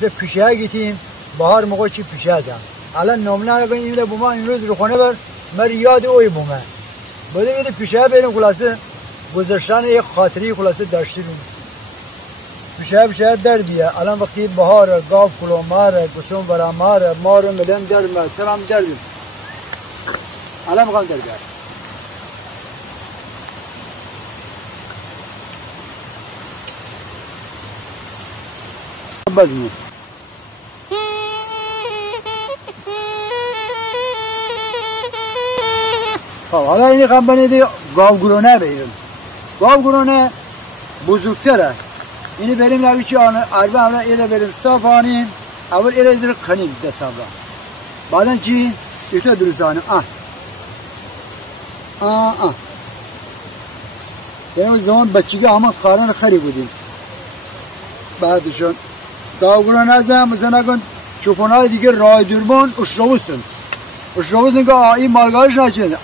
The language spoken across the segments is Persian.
پیشه گیتیم بهار موقع چی پیشه زن الان نامونه اگه این رو بوم امروز رو خونه بر من یاد اوی بومه بوده میره پیشه بریم خلاصه گذشتن یک خاطری خلاصه داشتیم پیشه در بیه الان وقتی بهار گاو کلومار گسوم برامار مارم ملن در ما تمام در بیم الان مقام در بیه بزنی حالا اینی قنبانی دی گاوگرونه بیرون گاوگرونه بزرگتره اینی بریم نبی چی عربه همه ایره بریم صاف آنیم اول ایره ازر کنیم دست همرا بعدن چی؟ ایتو درست آنیم بریم زمان بچگی همه کاران خری بودیم بعدشون گاوگرونه ازم مثلا کن چوپونهای دیگه رای دربان اشراوستن اشراوستن که این مالگاهش نچیده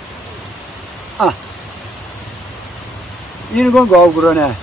این کن گاوگرونه